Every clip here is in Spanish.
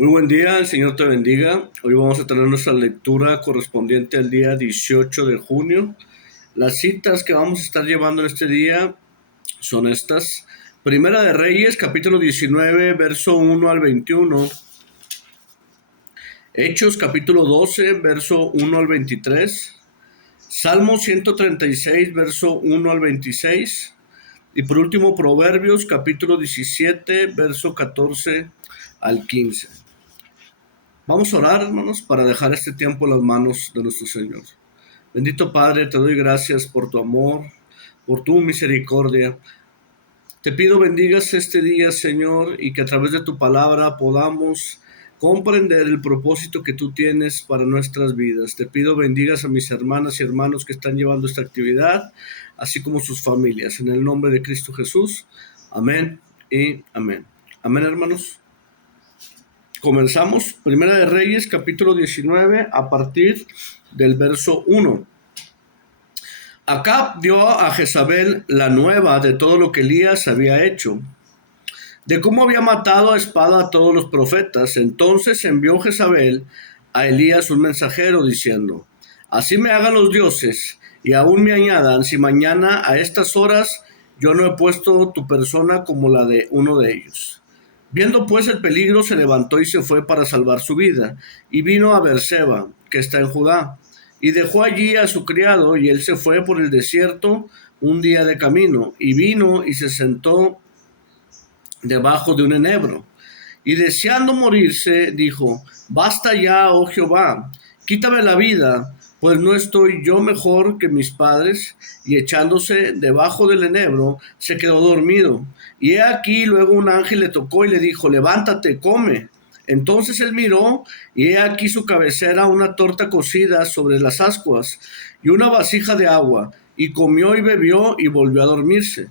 Muy buen día, el Señor te bendiga. Hoy vamos a tener nuestra lectura correspondiente al día 18 de junio. Las citas que vamos a estar llevando en este día son estas. Primera de Reyes, capítulo 19, verso 1 al 21. Hechos, capítulo 12, verso 1 al 23. Salmo 136, verso 1 al 26. Y por último, Proverbios, capítulo 17, verso 14 al 15. Vamos a orar, hermanos, para dejar este tiempo en las manos de nuestro Señor. Bendito Padre, te doy gracias por tu amor, por tu misericordia. Te pido bendigas este día, Señor, y que a través de tu palabra podamos comprender el propósito que tú tienes para nuestras vidas. Te pido bendigas a mis hermanas y hermanos que están llevando esta actividad, así como sus familias. En el nombre de Cristo Jesús. Amén y amén. Amén, hermanos. Comenzamos, Primera de Reyes, capítulo 19, a partir del verso 1. Acab dio a Jezabel la nueva de todo lo que Elías había hecho, de cómo había matado a espada a todos los profetas. Entonces envió Jezabel a Elías un mensajero diciendo: así me hagan los dioses y aún me añadan, si mañana a estas horas yo no he puesto tu persona como la de uno de ellos. Viendo pues el peligro, se levantó y se fue para salvar su vida, y vino a Beerseba, que está en Judá, y dejó allí a su criado, y él se fue por el desierto un día de camino, y vino y se sentó debajo de un enebro, y deseando morirse, dijo: basta ya, oh Jehová, quítame la vida, pues no estoy yo mejor que mis padres. Y echándose debajo del enebro, se quedó dormido. Y he aquí, luego un ángel le tocó y le dijo: levántate, come. Entonces él miró, y he aquí su cabecera una torta cocida sobre las ascuas, y una vasija de agua, y comió y bebió, y volvió a dormirse.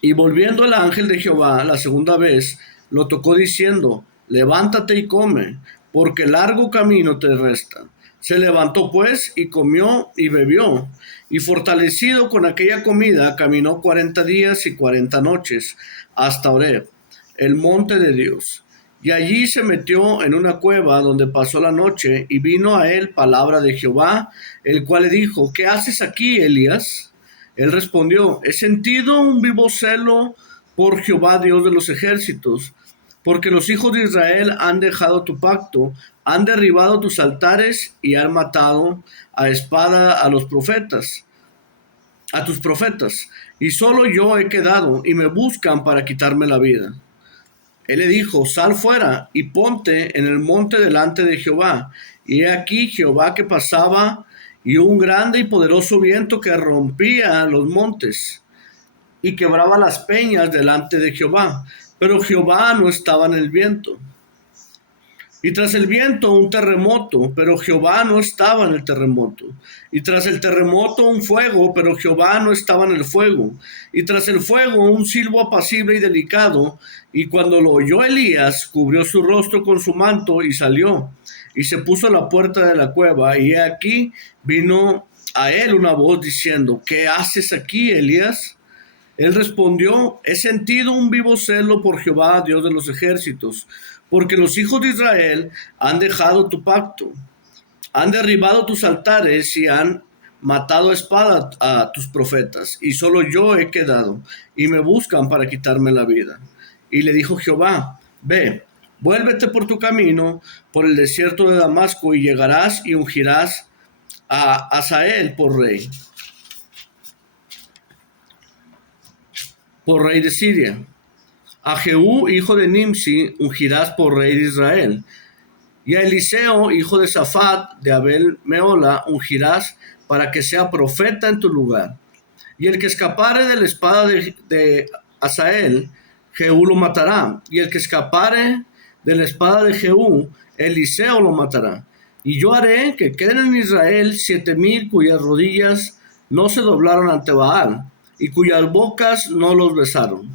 Y volviendo el ángel de Jehová la segunda vez, lo tocó diciendo: levántate y come, porque largo camino te resta. Se levantó pues y comió y bebió, y fortalecido con aquella comida, caminó 40 días y 40 noches, hasta Horeb, el monte de Dios. Y allí se metió en una cueva donde pasó la noche, y vino a él palabra de Jehová, el cual le dijo: ¿qué haces aquí, Elías? Él respondió: he sentido un vivo celo por Jehová, Dios de los ejércitos, porque los hijos de Israel han dejado tu pacto, han derribado tus altares y han matado a espada a los profetas, a tus profetas, y solo yo he quedado, y me buscan para quitarme la vida. Él le dijo: sal fuera y ponte en el monte delante de Jehová. Y he aquí Jehová que pasaba, y un grande y poderoso viento que rompía los montes y quebraba las peñas delante de Jehová. Pero Jehová no estaba en el viento. Y tras el viento un terremoto, pero Jehová no estaba en el terremoto. Y tras el terremoto un fuego, pero Jehová no estaba en el fuego. Y tras el fuego un silbo apacible y delicado. Y cuando lo oyó Elías, cubrió su rostro con su manto y salió. Y se puso a la puerta de la cueva. Y aquí vino a él una voz diciendo: ¿qué haces aquí, Elías? Él respondió: he sentido un vivo celo por Jehová, Dios de los ejércitos, porque los hijos de Israel han dejado tu pacto, han derribado tus altares y han matado a espada a tus profetas, y solo yo he quedado, y me buscan para quitarme la vida. Y le dijo Jehová: ve, vuélvete por tu camino, por el desierto de Damasco, y llegarás y ungirás a Hazael por rey de Siria. A Jehú, hijo de Nimsi, ungirás por rey de Israel. Y a Eliseo, hijo de Safat, de Abel Meola, ungirás para que sea profeta en tu lugar. Y el que escapare de la espada de Hazael, Jehú lo matará. Y el que escapare de la espada de Jehú, Eliseo lo matará. Y yo haré que queden en Israel 7,000 cuyas rodillas no se doblaron ante Baal, y cuyas bocas no los besaron.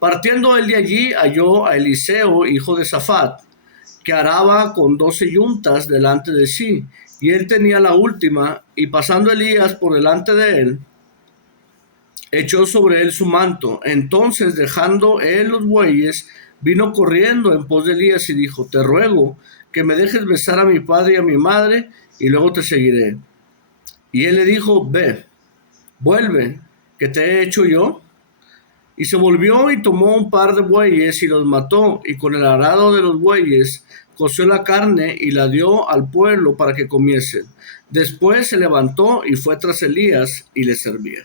Partiendo él de allí, halló a Eliseo, hijo de Safat, que araba con 12 yuntas delante de sí, y él tenía la última, y pasando Elías por delante de él, echó sobre él su manto. Entonces, dejando él los bueyes, vino corriendo en pos de Elías y dijo: te ruego que me dejes besar a mi padre y a mi madre, y luego te seguiré. Y él le dijo: ve, vuelve, que te he hecho yo. Y se volvió y tomó un par de bueyes y los mató, y con el arado de los bueyes coció la carne y la dio al pueblo para que comiesen. Después se levantó y fue tras Elías y le servía.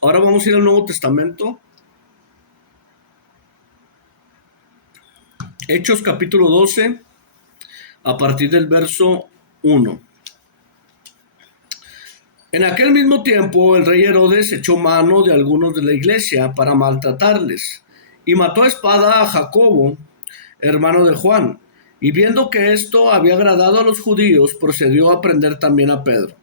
Ahora vamos a ir al Nuevo Testamento. Hechos capítulo 12, a partir del verso 1. En aquel mismo tiempo el rey Herodes echó mano de algunos de la iglesia para maltratarles, y mató a espada a Jacobo, hermano de Juan, y viendo que esto había agradado a los judíos, procedió a prender también a Pedro.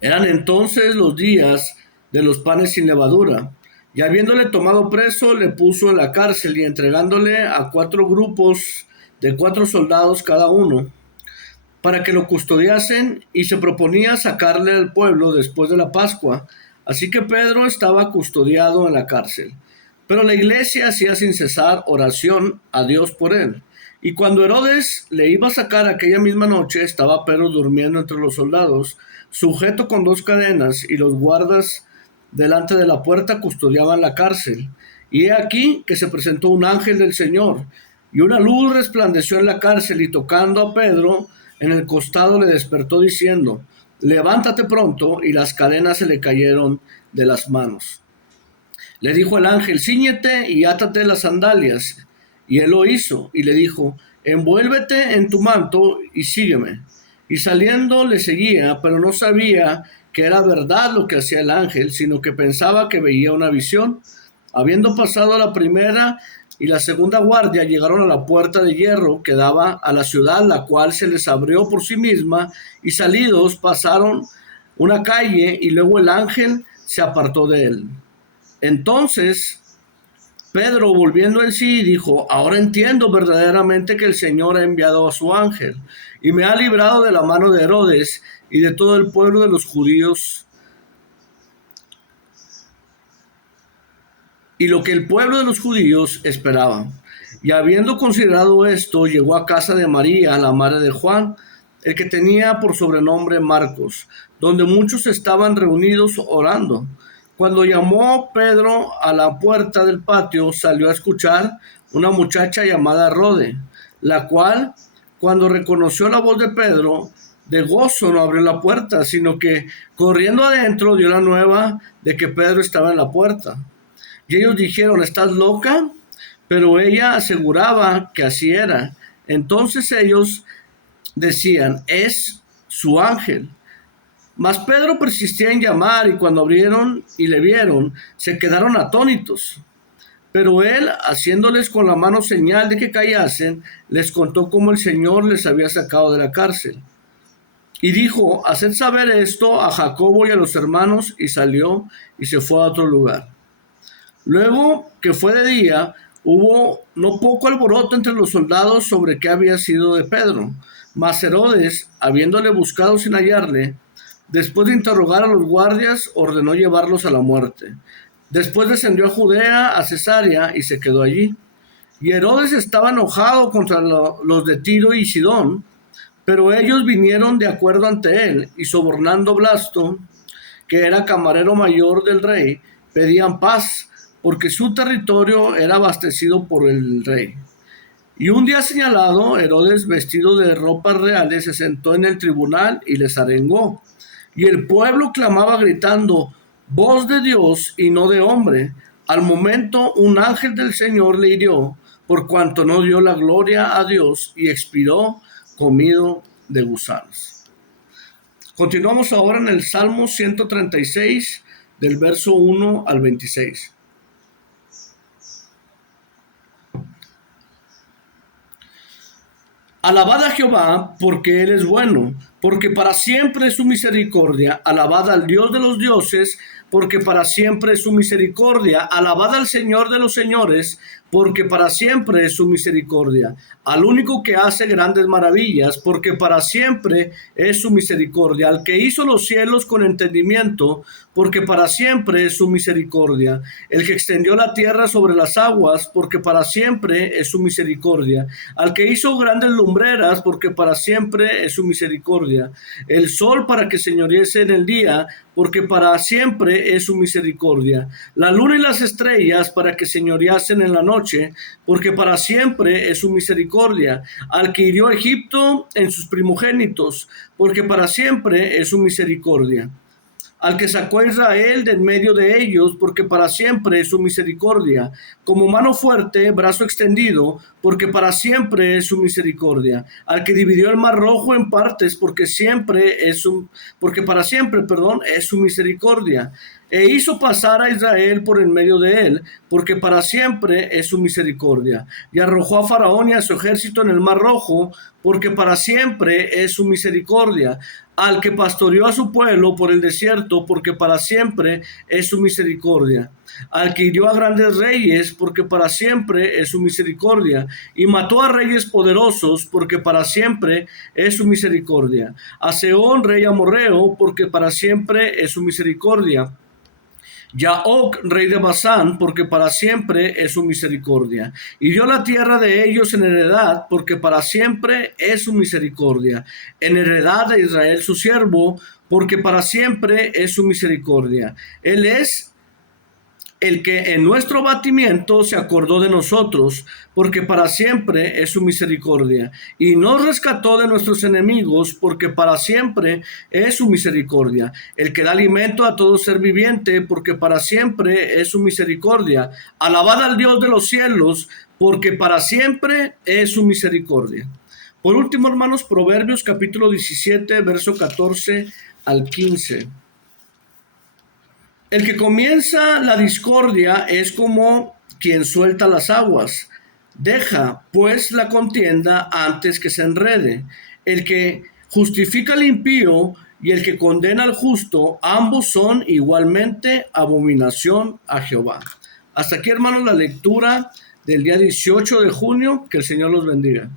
Eran entonces los días de los panes sin levadura, y habiéndole tomado preso, le puso en la cárcel, y entregándole a 4 grupos de 4 soldados cada uno, para que lo custodiasen, y se proponía sacarle al pueblo después de la Pascua. Así que Pedro estaba custodiado en la cárcel. Pero la iglesia hacía sin cesar oración a Dios por él. Y cuando Herodes le iba a sacar aquella misma noche, estaba Pedro durmiendo entre los soldados, sujeto con 2 cadenas, y los guardas delante de la puerta custodiaban la cárcel. Y he aquí que se presentó un ángel del Señor, y una luz resplandeció en la cárcel, y tocando a Pedro en el costado le despertó diciendo: levántate pronto, y las cadenas se le cayeron de las manos. Le dijo el ángel: cíñete y átate las sandalias. Y él lo hizo, y le dijo: envuélvete en tu manto y sígueme. Y saliendo le seguía, pero no sabía que era verdad lo que hacía el ángel, sino que pensaba que veía una visión. Habiendo pasado la primera y la segunda guardia, llegaron a la puerta de hierro que daba a la ciudad, la cual se les abrió por sí misma, y salidos pasaron una calle, y luego el ángel se apartó de él. Entonces Pedro, volviendo en sí, dijo: ahora entiendo verdaderamente que el Señor ha enviado a su ángel, y me ha librado de la mano de Herodes y de todo el pueblo de los judíos, y lo que el pueblo de los judíos esperaba. Y habiendo considerado esto, llegó a casa de María, la madre de Juan, el que tenía por sobrenombre Marcos, donde muchos estaban reunidos orando. Cuando llamó Pedro a la puerta del patio, salió a escuchar una muchacha llamada Rode, la cual, cuando reconoció la voz de Pedro, de gozo no abrió la puerta, sino que corriendo adentro dio la nueva de que Pedro estaba en la puerta. Y ellos dijeron: ¿estás loca? Pero ella aseguraba que así era. Entonces ellos decían: es su ángel. Mas Pedro persistía en llamar, y cuando abrieron y le vieron, se quedaron atónitos. Pero él, haciéndoles con la mano señal de que callasen, les contó cómo el Señor les había sacado de la cárcel. Y dijo: haced saber esto a Jacobo y a los hermanos, y salió y se fue a otro lugar. Luego que fue de día, hubo no poco alboroto entre los soldados sobre qué había sido de Pedro. Mas Herodes, habiéndole buscado sin hallarle, después de interrogar a los guardias, ordenó llevarlos a la muerte. Después descendió a Judea, a Cesarea, y se quedó allí. Y Herodes estaba enojado contra los de Tiro y Sidón, pero ellos vinieron de acuerdo ante él, y sobornando Blasto, que era camarero mayor del rey, pedían paz, porque su territorio era abastecido por el rey. Y un día señalado, Herodes, vestido de ropas reales, se sentó en el tribunal y les arengó. Y el pueblo clamaba gritando: voz de Dios y no de hombre. Al momento un ángel del Señor le hirió, por cuanto no dio la gloria a Dios, y expiró comido de gusanos. Continuamos ahora en el Salmo 136, del verso 1 al 26. Alabad a Jehová, porque Él es bueno, porque para siempre es su misericordia. Alabad al Dios de los dioses, porque para siempre es su misericordia. Alabad al Señor de los señores, porque para siempre es su misericordia. Al único que hace grandes maravillas, porque para siempre es su misericordia. Al que hizo los cielos con entendimiento, porque para siempre es su misericordia. El que extendió la tierra sobre las aguas, porque para siempre es su misericordia. Al que hizo grandes lumbreras, porque para siempre es su misericordia. El sol para que señoreese en el día, porque para siempre es su misericordia. La luna y las estrellas para que señoreasen en la noche, porque para siempre es su misericordia. Al que hirió a Egipto en sus primogénitos, porque para siempre es su misericordia. Al que sacó a Israel de en medio de ellos, porque para siempre es su misericordia, como mano fuerte, brazo extendido, porque para siempre es su misericordia. Al que dividió el mar rojo en partes, porque para siempre, es su misericordia. E hizo pasar a Israel por en medio de él, porque para siempre es su misericordia. Y arrojó a Faraón y a su ejército en el mar rojo, porque para siempre es su misericordia. Al que pastoreó a su pueblo por el desierto, porque para siempre es su misericordia. Al que hirió a grandes reyes, porque para siempre es su misericordia. Y mató a reyes poderosos, porque para siempre es su misericordia. A Sehón, rey amorreo, porque para siempre es su misericordia. Jaok, rey de Basán, porque para siempre es su misericordia. Y dio la tierra de ellos en heredad, porque para siempre es su misericordia. En heredad de Israel su siervo, porque para siempre es su misericordia. Él es el que en nuestro batimiento se acordó de nosotros, porque para siempre es su misericordia, y nos rescató de nuestros enemigos, porque para siempre es su misericordia, el que da alimento a todo ser viviente, porque para siempre es su misericordia. Alabad al Dios de los cielos, porque para siempre es su misericordia. Por último, hermanos, Proverbios capítulo 17, verso 14 al 15. El que comienza la discordia es como quien suelta las aguas. Deja, pues, la contienda antes que se enrede. El que justifica al impío y el que condena al justo, ambos son igualmente abominación a Jehová. Hasta aquí, hermanos, la lectura del día 18 de junio. Que el Señor los bendiga.